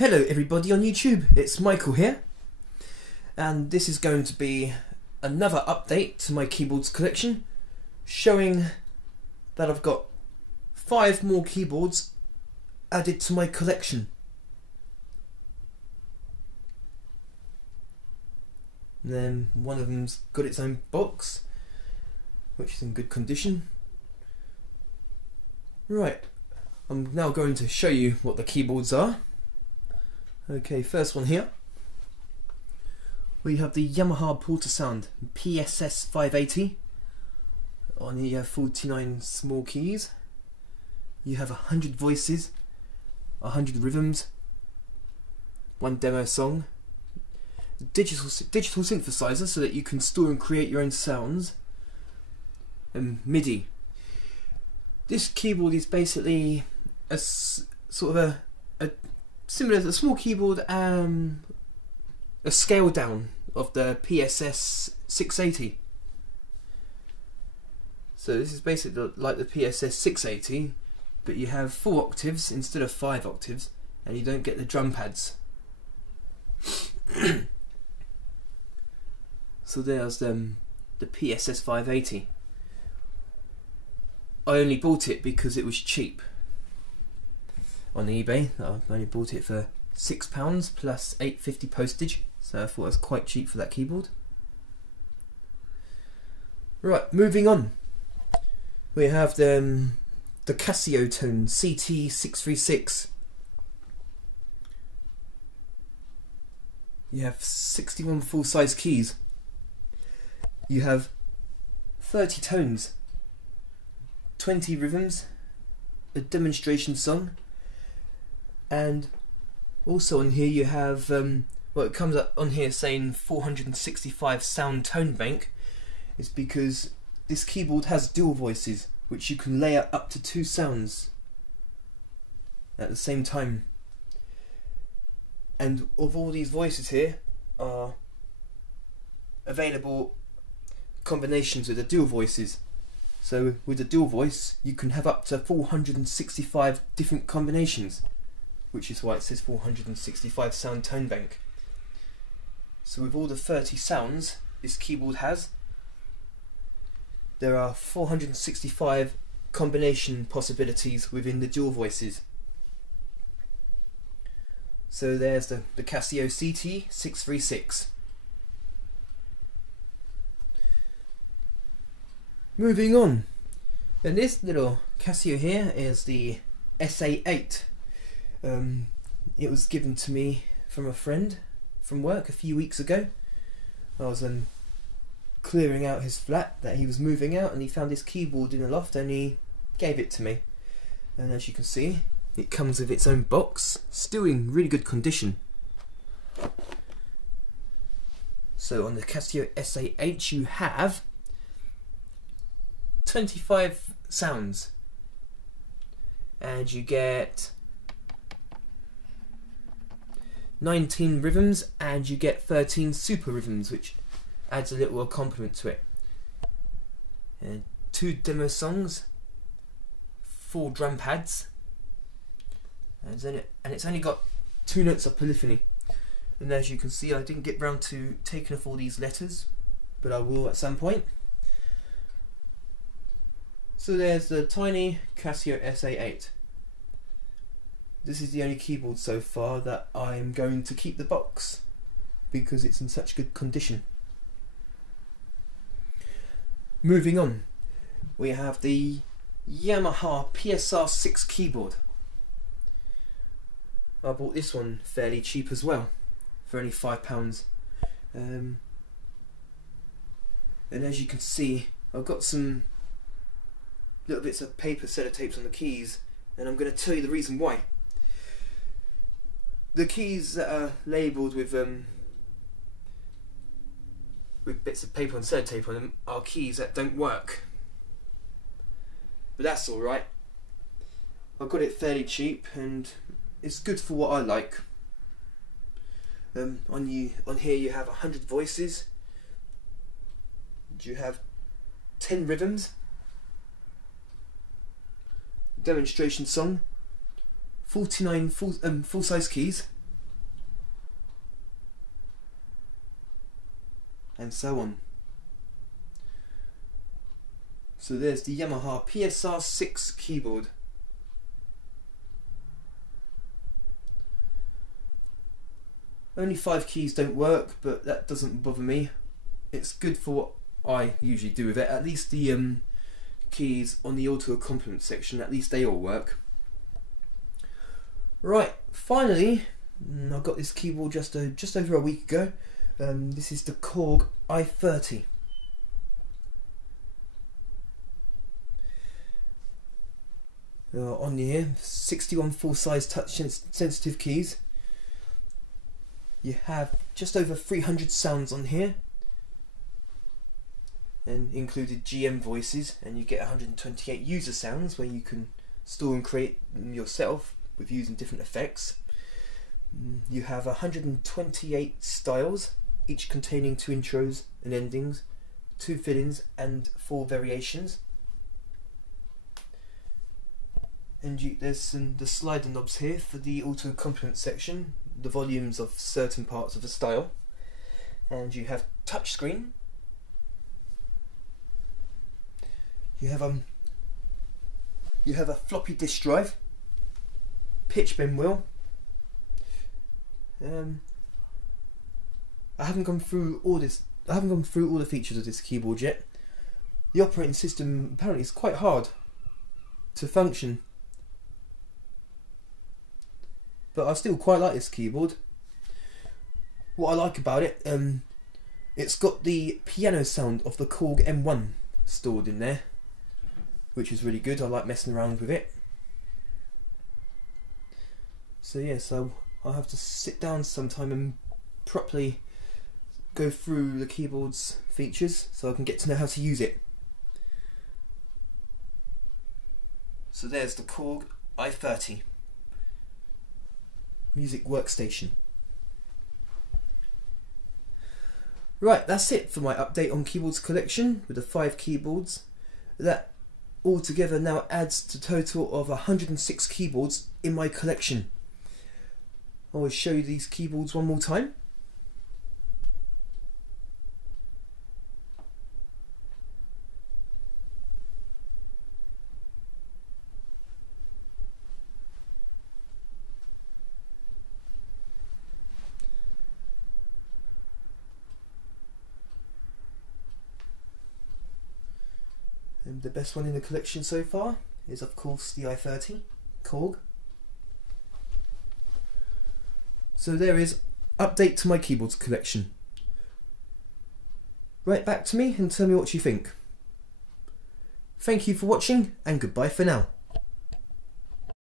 Hello everybody on YouTube, it's Michael here, and this is going to be another update to my keyboards collection, showing that I've got 5 more keyboards added to my collection. And then one of them's got its own box, which is in good condition. Right, I'm now going to show you what the keyboards are. Okay, first one here. We have the Yamaha Portasound PSS-580. On here you have 49 small keys. You have 100 voices, 100 rhythms, 1 demo song, digital synthesizer so that you can store and create your own sounds, and MIDI. This keyboard is basically a sort of a similar to a small keyboard, a scale down of the PSS-680. So this is basically like the PSS-680, but you have 4 octaves instead of 5 octaves, and you don't get the drum pads. So there's the PSS-580. I only bought it because it was cheap on eBay. I only bought it for £6 plus £8.50 postage, so I thought it was quite cheap for that keyboard. Right, moving on. We have the Casio CT-636. You have 61 full-size keys. You have 30 tones, 20 rhythms, a demonstration song, and also on here you have, well, it comes up on here saying 465 sound tone bank. It's because this keyboard has dual voices, which you can layer up to 2 sounds at the same time. And of all these voices here are available combinations with the dual voices. So with the dual voice you can have up to 465 different combinations, which is why it says 465 sound tone bank. So with all the 30 sounds this keyboard has, there are 465 combination possibilities within the dual voices. So there's the Casio CT-636. Moving on, and this little Casio here is the SA8. It was given to me from a friend from work a few weeks ago. I was clearing out his flat that he was moving out, and he found this keyboard in the loft and he gave it to me. And as you can see, it comes with its own box, still in really good condition. So on the Casio SA8 you have 25 sounds, and you get 19 rhythms, and you get 13 super rhythms, which adds a little accompaniment to it. And 2 demo songs, 4 drum pads, and it's only got 2 notes of polyphony. And as you can see, I didn't get round to taking off all these letters, but I will at some point. So there's the tiny Casio SA8. This is the only keyboard so far that I'm going to keep the box because it's in such good condition. Moving on, we have the Yamaha PSR6 keyboard. I bought this one fairly cheap as well, for only £5. And as you can see, I've got some little bits of paper sellotapes on the keys, and I'm going to tell you the reason why. The keys that are labelled with bits of paper and sellotape on them are keys that don't work, but that's alright. I got it fairly cheap and it's good for what I like. On here you have 100 voices, you have 10 rhythms, demonstration song, 49 full-size keys, and so on. So there's the Yamaha PSR6 keyboard. Only 5 keys don't work, but that doesn't bother me. It's good for what I usually do with it. At least the keys on the auto accompaniment section, at least they all work. Right, finally, I got this keyboard just over a week ago. This is the Korg i30. On here, 61 full-size touch sensitive keys. You have just over 300 sounds on here, and included GM voices, and you get 128 user sounds where you can store and create them yourself with using different effects. You have 128 styles, each containing 2 intros and endings, 2 fill-ins and 4 variations. And there's the slider knobs here for the auto accompaniment section, the volumes of certain parts of the style, and you have touchscreen. You have a floppy disk drive, pitch bend wheel. I haven't gone through all the features of this keyboard yet. The operating system apparently is quite hard to function, but I still quite like this keyboard. What I like about it, it's got the piano sound of the Korg M1 stored in there, which is really good. I like messing around with it. So yeah, so I'll have to sit down sometime and properly go through the keyboard's features so I can get to know how to use it. So there's the Korg i30 music workstation. Right, that's it for my update on keyboards collection with the 5 keyboards. That altogether now adds to a total of 106 keyboards in my collection. I will show you these keyboards one more time. And the best one in the collection so far is of course the i30 Korg. So there is update to my keyboards collection. Write back to me and tell me what you think. Thank you for watching, and goodbye for now.